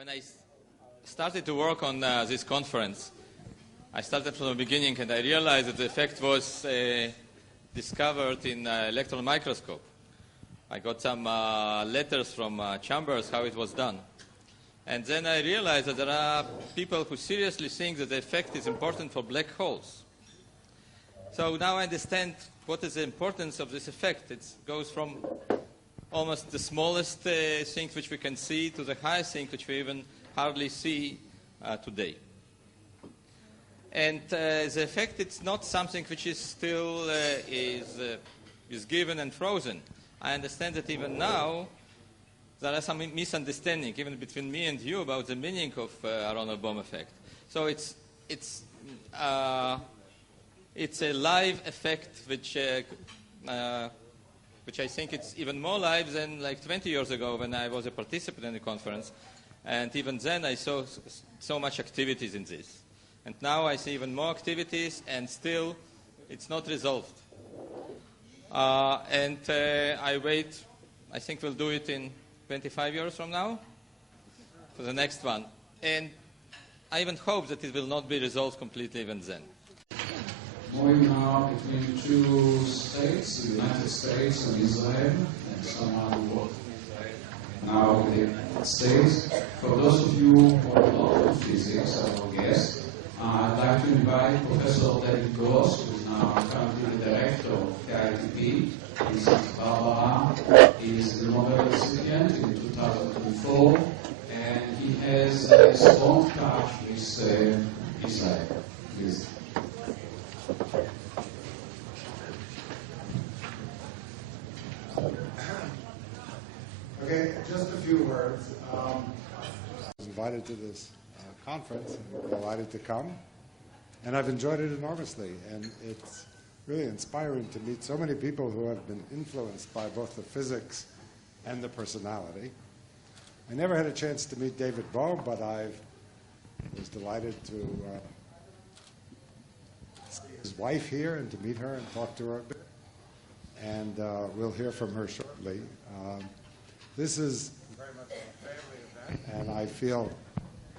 When I started to work on this conference, I started from the beginning and I realized that the effect was discovered in electron microscope. I got some letters from Chambers how it was done. And then I realized that there are people who seriously think that the effect is important for black holes. So now I understand what is the importance of this effect. It goes from almost the smallest thing which we can see to the highest thing which we even hardly see today. And the effect, it's not something which is still is given and frozen. I understand that even now there are some misunderstanding, even between me and you, about the meaning of Aharonov-Bohm effect. So it's a live effect which I think it's even more live than like 20 years ago when I was a participant in the conference. And even then I saw so much activities in this. And now I see even more activities, and still it's not resolved. I wait, I think we'll do it in 25 years from now for the next one. And I even hope that it will not be resolved completely even then. Moving now between two states, the United States and Israel, and someone who now the United States. For those of you who are not in physics, our guest, I'd like to invite Professor David Gross, who is now currently the director of KITP in Santa Barbara. He is the Nobel recipient in 2024, and he has a strong touch with Israel. Please. Okay, just a few words. I was invited to this conference and delighted to come, and I've enjoyed it enormously, and it's really inspiring to meet so many people who have been influenced by both the physics and the personality. I never had a chance to meet David Bohm, but I was delighted to see his wife here and to meet her and talk to her a bit, and we'll hear from her shortly. This is very much a family event, and I feel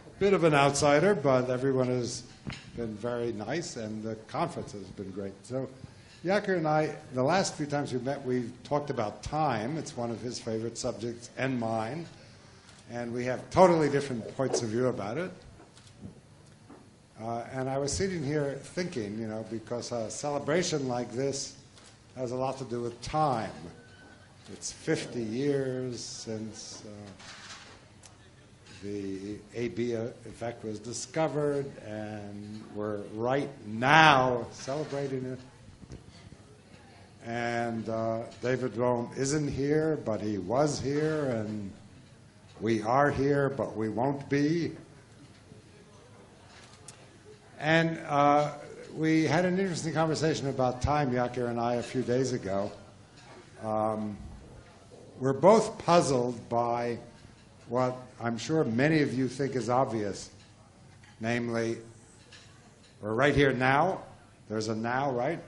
a bit of an outsider, but everyone has been very nice, and the conference has been great. So Yaakir and I, the last few times we met, we've talked about time. It's one of his favorite subjects and mine, and we have totally different points of view about it. And I was sitting here thinking, you know, because a celebration like this has a lot to do with time. It's 50 years since the AB effect was discovered, and we're right now celebrating it. And David Bohm isn't here, but he was here, and we are here, but we won't be. And we had an interesting conversation about time, Yaakir and I, a few days ago. We're both puzzled by what I'm sure many of you think is obvious, namely, we're right here now. There's a now, right?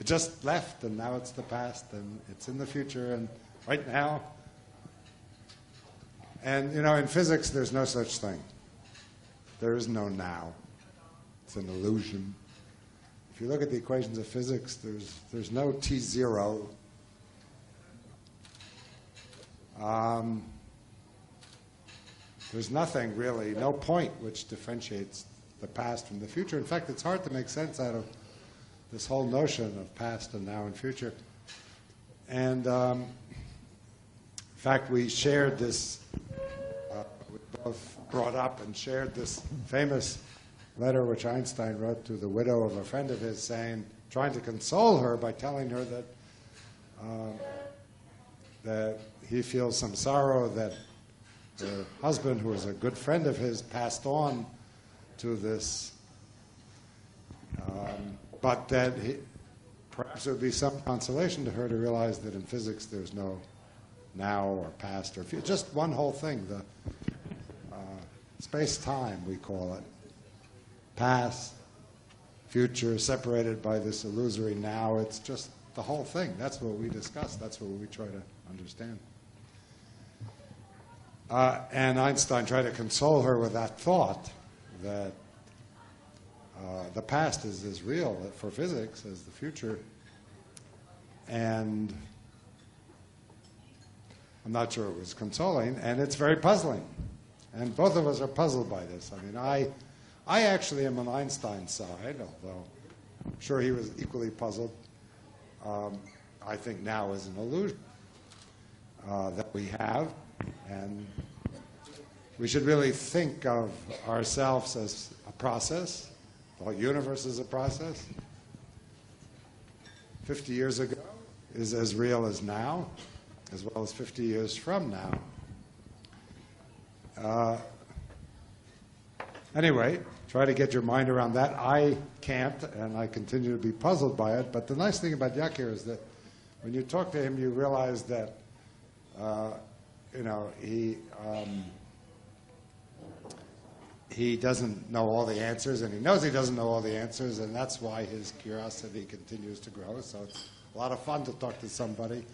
It just left, and now it's the past, and it's in the future, and right now. And, you know, in physics, there's no such thing. There is no now. It's an illusion. If you look at the equations of physics, there's no T0. There's nothing really, no point which differentiates the past from the future. In fact, it's hard to make sense out of this whole notion of past and now and future. And in fact, we shared this, we both brought up and shared this famous letter which Einstein wrote to the widow of a friend of his, saying, trying to console her by telling her that he feels some sorrow that her husband, who was a good friend of his, passed on to this, but that perhaps it would be some consolation to her to realize that in physics there's no now or past or future, just one whole thing, the space-time, we call it. Past, future, separated by this illusory now. It's just the whole thing. That's what we discuss. That's what we try to understand. And Einstein tried to console her with that thought that the past is as real for physics as the future. And I'm not sure it was consoling, and it's very puzzling. And both of us are puzzled by this. I mean, I actually am on Einstein's side, although I'm sure he was equally puzzled. I think now is an illusion that we have, and we should really think of ourselves as a process. The whole universe is a process. 50 years ago is as real as now, as well as 50 years from now. Anyway, try to get your mind around that. I can't, and I continue to be puzzled by it. But the nice thing about Yakir is that when you talk to him, you realize that, he doesn't know all the answers, and he knows he doesn't know all the answers, and that's why his curiosity continues to grow. So it's a lot of fun to talk to somebody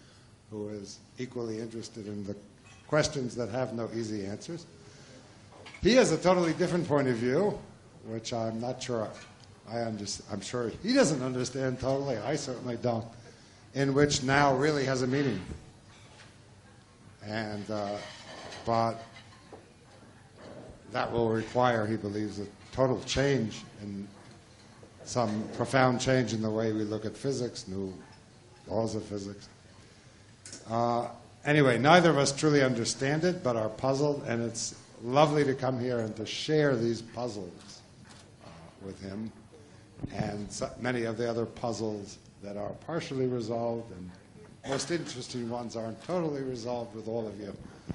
who is equally interested in the questions that have no easy answers. He has a totally different point of view, which I'm not sure I'm sure he doesn't understand totally. I certainly don't. In which now really has a meaning, and but that will require, he believes, a total change in some profound change in the way we look at physics, new laws of physics. Anyway, neither of us truly understand it, but are puzzled, and it's lovely to come here and to share these puzzles with him, and many of the other puzzles that are partially resolved, and most interesting ones aren't totally resolved with all of you.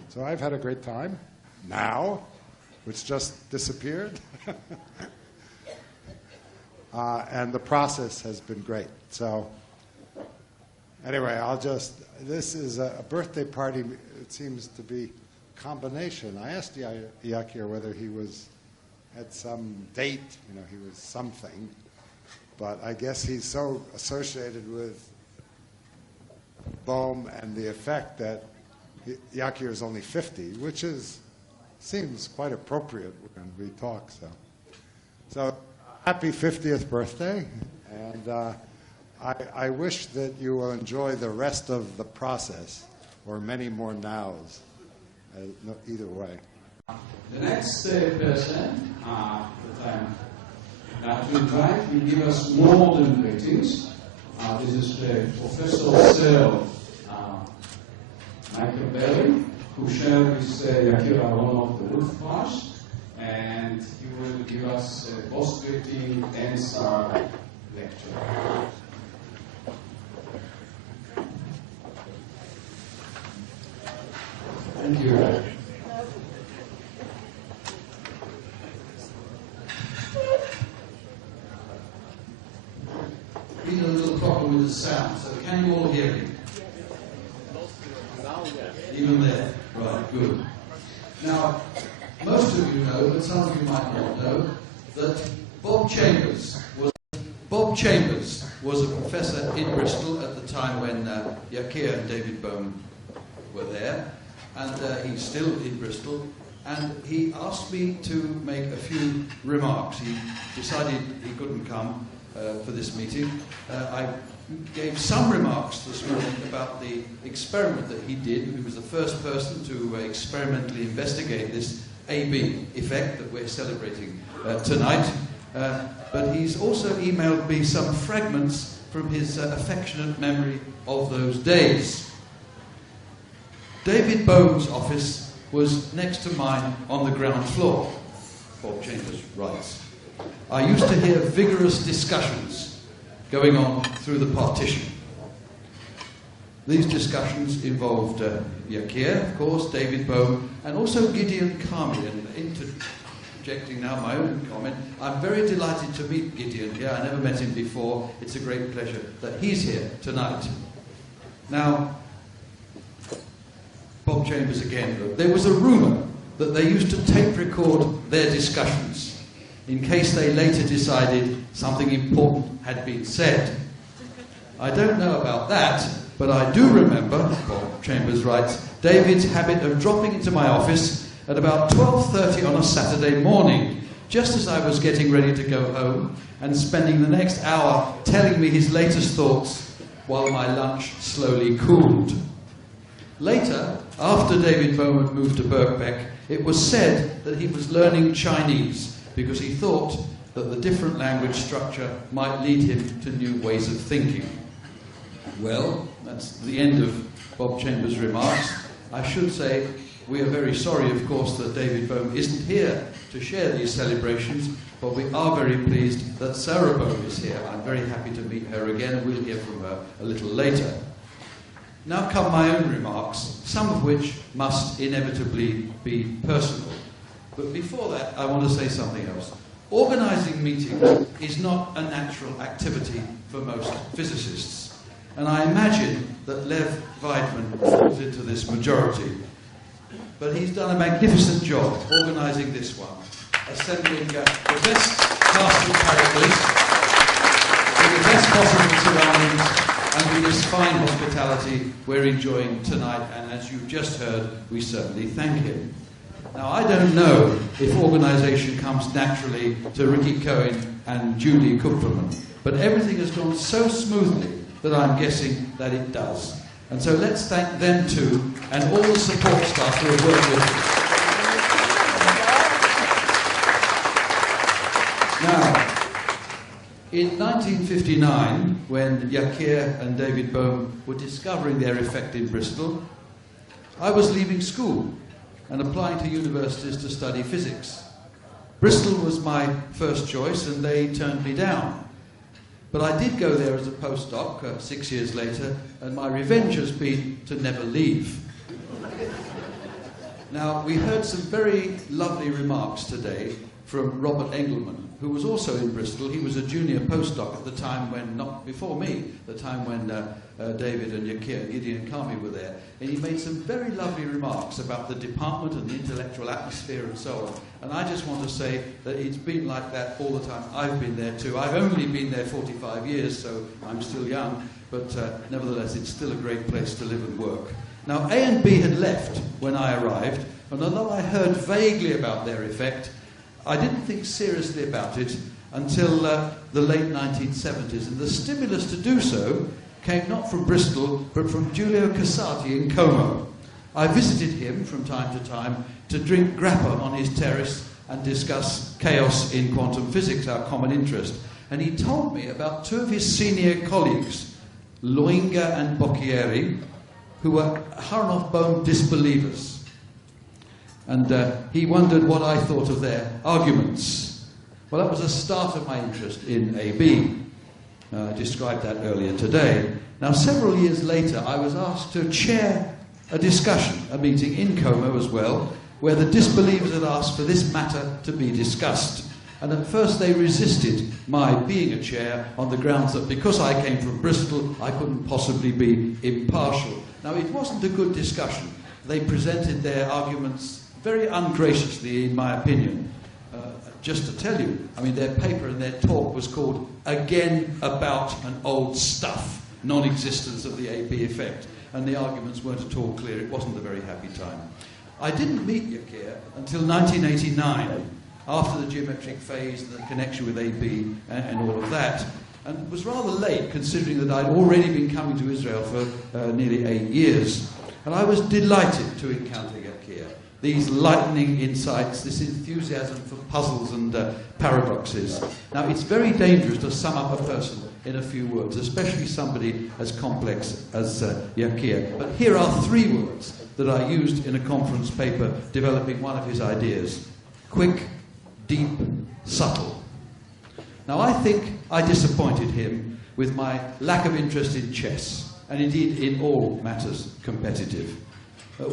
So I've had a great time now, which just disappeared, and the process has been great. So anyway, this is a birthday party. It seems to be a combination. I asked Yakir whether he had some date, he was something, but I guess he's so associated with Bohm and the effect that Yakir is only 50, which seems quite appropriate when we talk. So happy 50th birthday, and I wish that you will enjoy the rest of the process, or many more nows, either way. The next person that I'm to invite will give us more than greetings. This is Professor Sir Michael Berry, who shared with Yakir Aharonov-Bohm, and he will give us a post-greeting answer lecture. Thank you. Been a little problem with the sound, so can you all hear me? Even there? Right, good. Now, most of you know, but some of you might not know, that Bob Chambers was a professor in Bristol at the time when Yakir and David Bohm were there, and he's still in Bristol, and he asked me to make a few remarks. He decided he couldn't come for this meeting. I gave some remarks this morning about the experiment that he did. He was the first person to experimentally investigate this AB effect that we're celebrating tonight. But he's also emailed me some fragments from his affectionate memory of those days. David Bohm's office was next to mine on the ground floor, Bob Chambers writes. I used to hear vigorous discussions going on through the partition. These discussions involved Yakir, of course, David Bohm, and also Gideon Kami. And interjecting now my own comment, I'm very delighted to meet Gideon here. I never met him before. It's a great pleasure that he's here tonight. Now, Bob Chambers again. There was a rumour that they used to tape record their discussions in case they later decided something important had been said. I don't know about that, But I do remember, Bob Chambers writes, David's habit of dropping into my office at about 12:30 on a Saturday morning, just as I was getting ready to go home, and spending the next hour telling me his latest thoughts while my lunch slowly cooled. Later, after David Bohm had moved to Birkbeck, it was said that he was learning Chinese because he thought that the different language structure might lead him to new ways of thinking. Well, that's the end of Bob Chambers' remarks. I should say we are very sorry, of course, that David Bohm isn't here to share these celebrations, but we are very pleased that Sarah Bohm is here. I'm very happy to meet her again, and we'll hear from her a little later. Now come my own remarks, some of which must inevitably be personal. But before that, I want to say something else. Organising meetings is not a natural activity for most physicists. And I imagine that Lev Weidman falls into this majority. But he's done a magnificent job organising this one, assembling the best cast of characters, with the best possible surroundings, and with this fine hospitality we're enjoying tonight. And as you've just heard, we certainly thank him. Now, I don't know if organisation comes naturally to Ricky Cohen and Julie Kupferman, but everything has gone so smoothly that I'm guessing that it does. And so let's thank them too, and all the support staff who have worked with us. Now, in 1959, when Yakir and David Bohm were discovering their effect in Bristol, I was leaving school and applying to universities to study physics. Bristol was my first choice, and they turned me down. But I did go there as a postdoc 6 years later, and my revenge has been to never leave. Now, we heard some very lovely remarks today from Robert Engelman, who was also in Bristol. He was a junior postdoc at the time when, not before me, the time when David and Yakir, Gideon Kami were there. And he made some very lovely remarks about the department and the intellectual atmosphere and so on. And I just want to say that it's been like that all the time. I've been there too. I've only been there 45 years, so I'm still young. But nevertheless, it's still a great place to live and work. Now, A and B had left when I arrived, and although I heard vaguely about their effect, I didn't think seriously about it until the late 1970s, and the stimulus to do so came not from Bristol, but from Giulio Casati in Como. I visited him from time to time to drink grappa on his terrace and discuss chaos in quantum physics, our common interest. And he told me about two of his senior colleagues, Loinga and Bocchieri, who were Aharonov-Bohm disbelievers. And he wondered what I thought of their arguments. Well, that was the start of my interest in AB. I described that earlier today. Now, several years later, I was asked to chair a discussion, a meeting in Como as well, where the disbelievers had asked for this matter to be discussed. And at first they resisted my being a chair on the grounds that because I came from Bristol, I couldn't possibly be impartial. Now, it wasn't a good discussion. They presented their arguments very ungraciously, in my opinion. Just to tell you, I mean, their paper and their talk was called Again About an Old Stuff, Non-Existence of the AB Effect. And the arguments weren't at all clear. It wasn't a very happy time. I didn't meet Yakir until 1989, after the geometric phase and the connection with AB and all of that. And it was rather late, considering that I'd already been coming to Israel for nearly 8 years. And I was delighted to encounter Yakir. These lightning insights, this enthusiasm for puzzles and paradoxes. Now, it's very dangerous to sum up a person in a few words, especially somebody as complex as Yakir. But here are 3 words that I used in a conference paper developing one of his ideas. Quick, deep, subtle. Now, I think I disappointed him with my lack of interest in chess, and indeed in all matters competitive.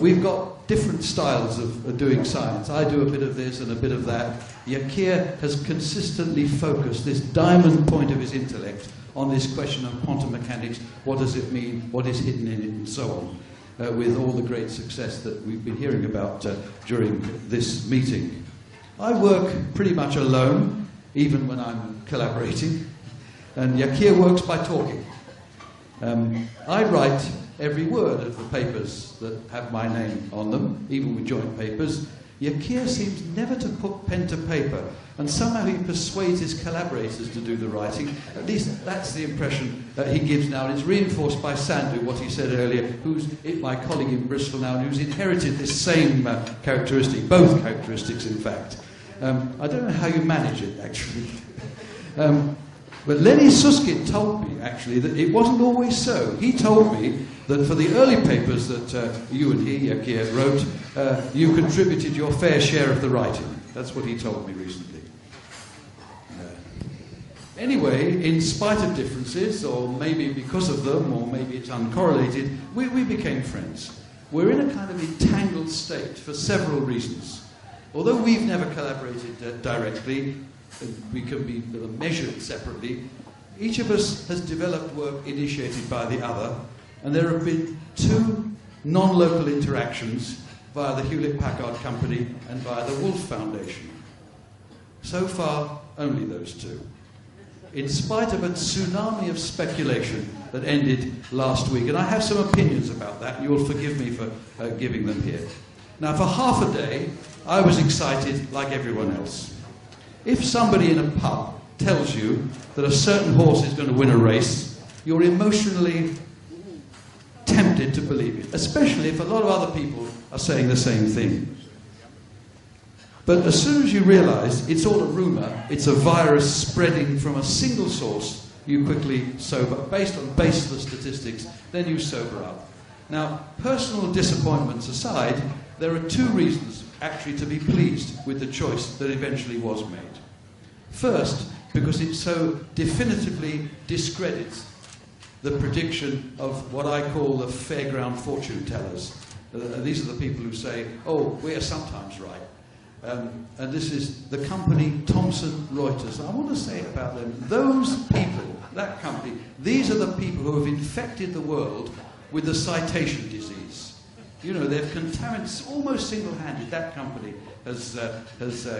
We've got different styles of doing science. I do a bit of this and a bit of that. Yakir has consistently focused this diamond point of his intellect on this question of quantum mechanics. What does it mean? What is hidden in it? And so on, with all the great success that we've been hearing about during this meeting. I work pretty much alone, even when I'm collaborating. And Yakir works by talking. I write every word of the papers that have my name on them, even with joint papers. Yakir seems never to put pen to paper, and somehow he persuades his collaborators to do the writing. At least that's the impression he gives now, and it's reinforced by Sandu, what he said earlier, who's my colleague in Bristol now, and who's inherited this same characteristic, both characteristics in fact. I don't know how you manage it, actually. But Lenny Susskind told me, actually, that it wasn't always so. He told me that for the early papers that you and he, Yakir, wrote, you contributed your fair share of the writing. That's what he told me recently. Anyway, in spite of differences, or maybe because of them, or maybe it's uncorrelated, we became friends. We're in a kind of entangled state for several reasons. Although we've never collaborated directly, we can be measured separately, each of us has developed work initiated by the other, and there have been 2 non-local interactions via the Hewlett-Packard Company and via the Wolf Foundation. So far, only those 2. In spite of a tsunami of speculation that ended last week, and I have some opinions about that, and you will forgive me for giving them here. Now, for half a day, I was excited like everyone else. If somebody in a pub tells you that a certain horse is going to win a race, you're emotionally tempted to believe it, especially if a lot of other people are saying the same thing. But as soon as you realise it's all a rumour, it's a virus spreading from a single source, you quickly sober, based on baseless statistics, then you sober up. Now, personal disappointments aside, there are 2 reasons actually to be pleased with the choice that eventually was made. First, because it so definitively discredits the prediction of what I call the fairground fortune tellers. These are the people who say, oh, we are sometimes right. And this is the company Thomson Reuters. I want to say about them, those people, that company, these are the people who have infected the world with the citation disease. You know, they've contaminated, almost single-handed, that company has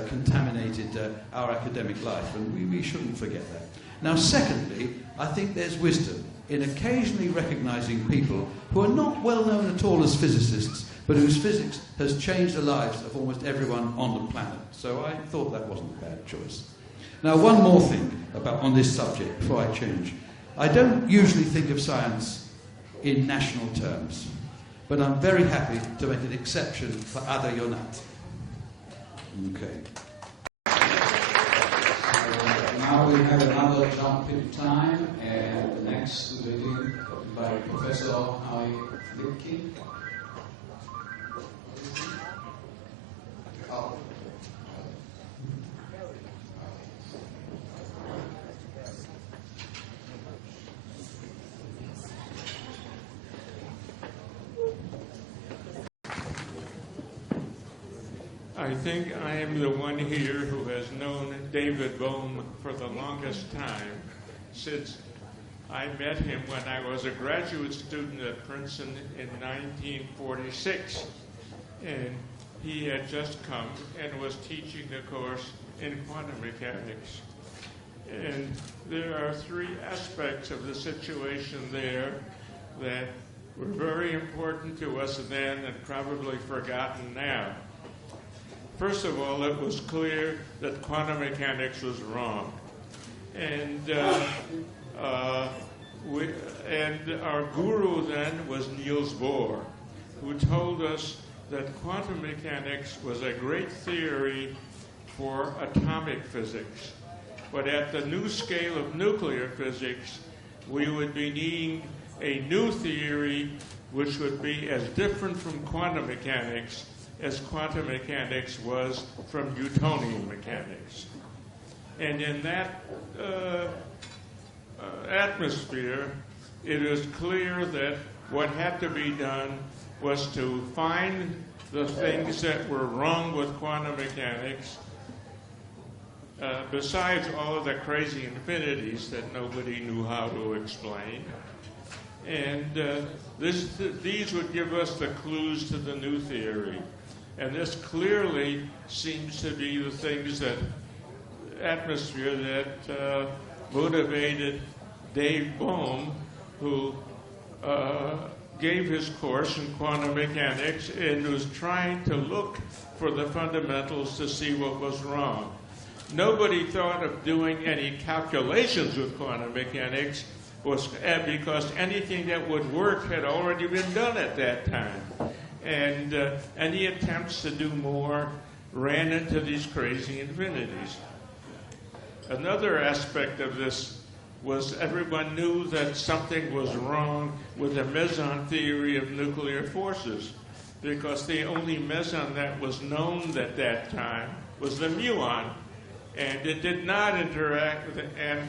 contaminated our academic life, and we shouldn't forget that. Now, secondly, I think there's wisdom in occasionally recognizing people who are not well known at all as physicists, but whose physics has changed the lives of almost everyone on the planet. So I thought that wasn't a bad choice. Now, one more thing on this subject before I change. I don't usually think of science in national terms, but I'm very happy to make an exception for Ada Yonat. Okay. Now we have another jump in time, and the next reading by Professor Howie Litkin. I think I am the one here who has known David Bohm for the longest time, since I met him when I was a graduate student at Princeton in 1946. And he had just come and was teaching a course in quantum mechanics. And there are 3 aspects of the situation there that were very important to us then and probably forgotten now. First of all, it was clear that quantum mechanics was wrong. And our guru then was Niels Bohr, who told us that quantum mechanics was a great theory for atomic physics. But at the new scale of nuclear physics, we would be needing a new theory which would be as different from quantum mechanics as quantum mechanics was from Newtonian mechanics. And in that atmosphere, it is clear that what had to be done was to find the things that were wrong with quantum mechanics, besides all of the crazy infinities that nobody knew how to explain. And these would give us the clues to the new theory. And this clearly seems to be the things that atmosphere that motivated Dave Bohm, who gave his course in quantum mechanics and was trying to look for the fundamentals to see what was wrong. Nobody thought of doing any calculations with quantum mechanics because anything that would work had already been done at that time. And any attempts to do more ran into these crazy infinities. Another aspect of this was everyone knew that something was wrong with the meson theory of nuclear forces, because the only meson that was known at that time was the muon, and it did not interact with it. And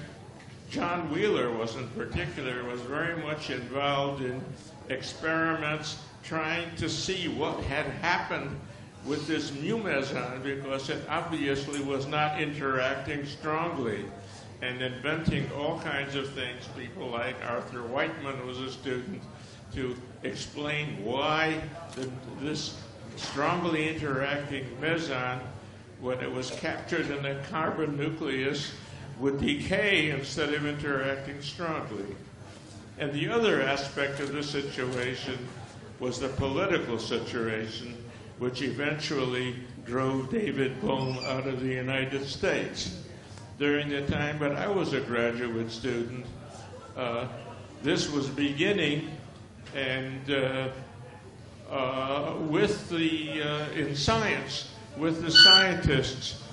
John Wheeler was very much involved in experiments trying to see what had happened with this mu meson, because it obviously was not interacting strongly, and inventing all kinds of things. People like Arthur Whiteman was a student to explain why this strongly interacting meson, when it was captured in the carbon nucleus, would decay instead of interacting strongly. And the other aspect of the situation was the political situation, which eventually drove David Bohm out of the United States. During the time that I was a graduate student, this was beginning, and in science, with the scientists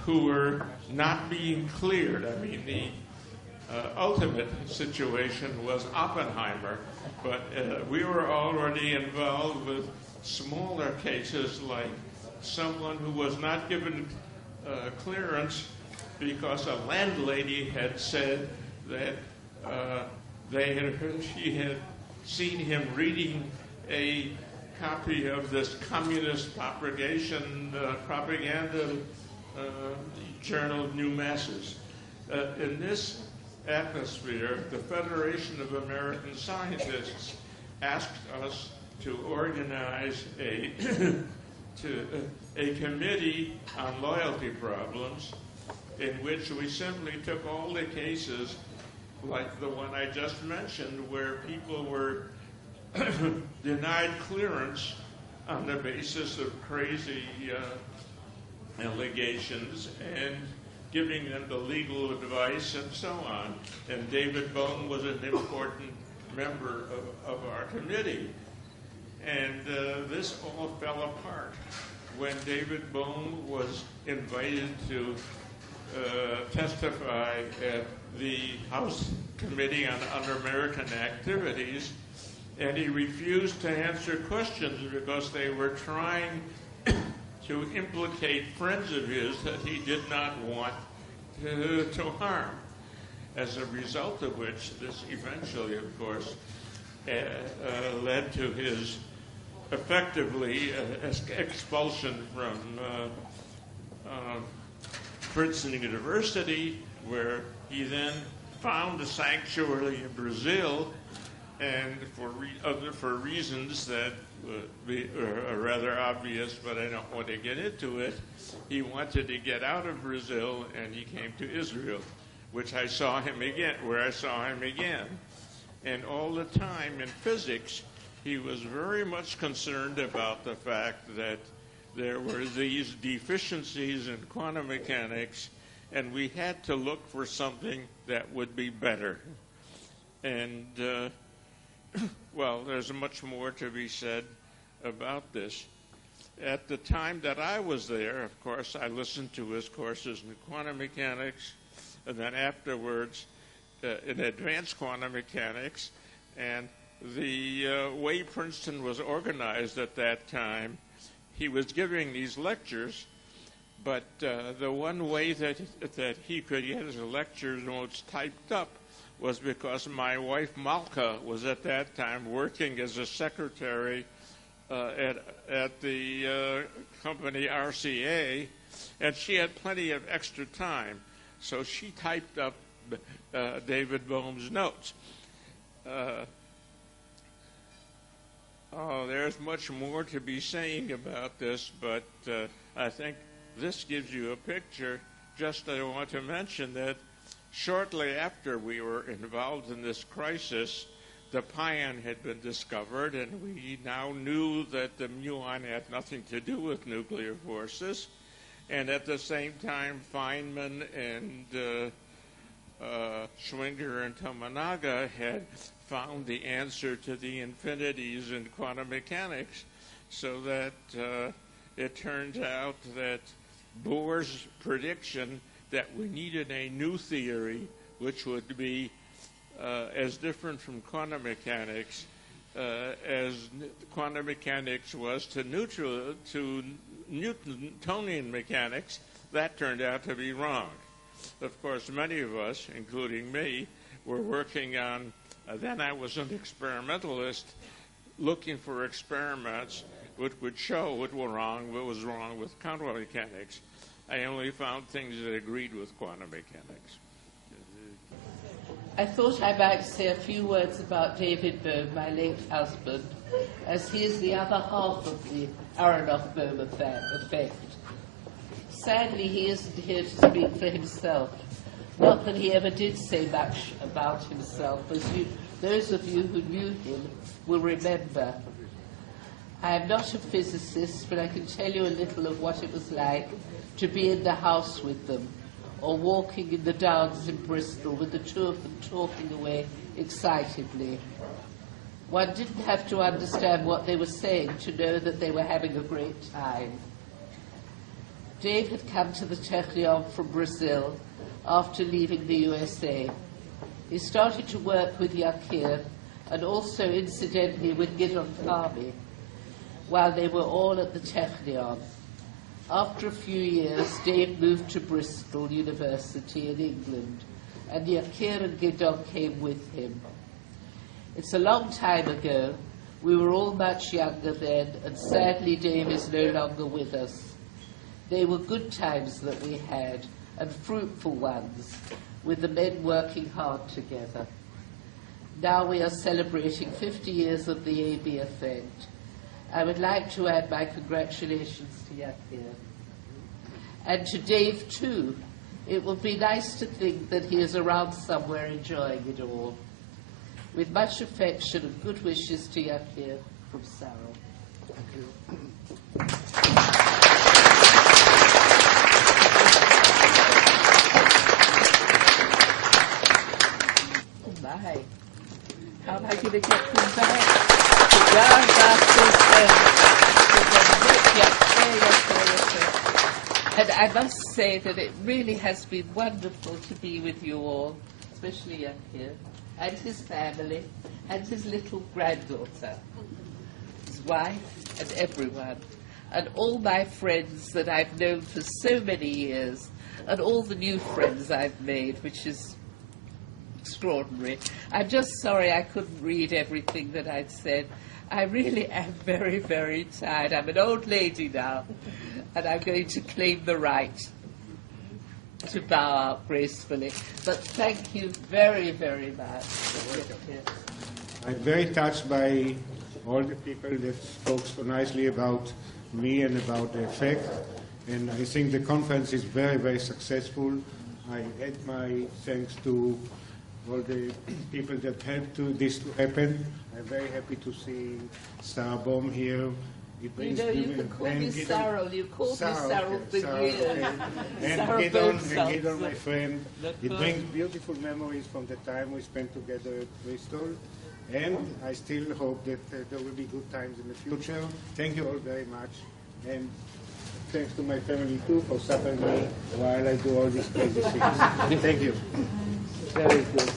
who were not being cleared. I mean, the ultimate situation was Oppenheimer, but we were already involved with smaller cases, like someone who was not given clearance because a landlady had said that she had seen him reading a copy of this communist propaganda journal, New Masses. In this atmosphere, the Federation of American Scientists asked us to organize a committee on loyalty problems, in which we simply took all the cases, like the one I just mentioned, where people were denied clearance on the basis of crazy allegations, and giving them the legal advice and so on. And David Bohm was an important member of our committee. And this all fell apart when David Bohm was invited to testify at the House Committee on Un-American Activities, and he refused to answer questions because they were trying to implicate friends of his that he did not want to harm. As a result of which, this eventually, of course, led to his effectively expulsion from Princeton University, where he then found a sanctuary in Brazil, and for reasons that are rather obvious, but I don't want to get into it, he wanted to get out of Brazil, and he came to Israel, where I saw him again. And all the time in physics, he was very much concerned about the fact that there were these deficiencies in quantum mechanics, and we had to look for something that would be better. And, well, there's much more to be said about this. At the time that I was there, of course, I listened to his courses in quantum mechanics, and then afterwards in advanced quantum mechanics. And the way Princeton was organized at that time, he was giving these lectures, but the one way that he could get his lecture notes typed up was because my wife Malka was at that time working as a secretary at the company RCA, and she had plenty of extra time, so she typed up David Bohm's notes. There's much more to be saying about this, but I think this gives you a picture. Just I want to mention that shortly after we were involved in this crisis, the pion had been discovered, and we now knew that the muon had nothing to do with nuclear forces. And at the same time, Feynman and Schwinger and Tominaga had found the answer to the infinities in quantum mechanics, so that it turns out that Bohr's prediction that we needed a new theory which would be as different from quantum mechanics as quantum mechanics was to Newtonian mechanics, that turned out to be wrong. Of course, many of us, including me, were working on, then I was an experimentalist, looking for experiments which would show what was wrong with quantum mechanics. I only found things that agreed with quantum mechanics. I thought I might say a few words about David Bohm, my late husband, as he is the other half of the Aharonov-Bohm effect. Sadly, he isn't here to speak for himself. Not that he ever did say much about himself, as those of you who knew him will remember. I am not a physicist, but I can tell you a little of what it was like to be in the house with them, or walking in the downs in Bristol with the two of them talking away excitedly. One didn't have to understand what they were saying to know that they were having a great time. Dave had come to the Technion from Brazil after leaving the USA. He started to work with Yakir and also, incidentally, with Gideon Kami while they were all at the Technion. After a few years, Dave moved to Bristol University in England, and Yakir and Gideon came with him. It's a long time ago. We were all much younger then, and sadly Dave is no longer with us. They were good times that we had, and fruitful ones, with the men working hard together. Now we are celebrating 50 years of the AB effect. I would like to add my congratulations to Yakir. And to Dave, too. It will be nice to think that he is around somewhere enjoying it all. With much affection and good wishes to Yakir from Sarah. Thank you. Oh my. How am I going to get him back? And I must say that it really has been wonderful to be with you all, especially Yakir, and his family, and his little granddaughter, his wife, and everyone, and all my friends that I've known for so many years, and all the new friends I've made, which is extraordinary. I'm just sorry I couldn't read everything that I'd said. I really am very, very tired. I'm an old lady now, and I'm going to claim the right to bow out gracefully. But thank you very, very much. I'm very touched by all the people that spoke so nicely about me and about the effect. And I think the conference is very, very successful. I add my thanks to all the people that helped this to happen. I'm very happy to see Sarah Bohm here. You know, you can call me Sarah. You've called me Sarah for years. And Gideon, my friend. It brings beautiful memories from the time we spent together at Bristol. And I still hope that there will be good times in the future. Thank you all very much. And thanks to my family, too, for supporting me while I do all these crazy things. Thank you. Very good.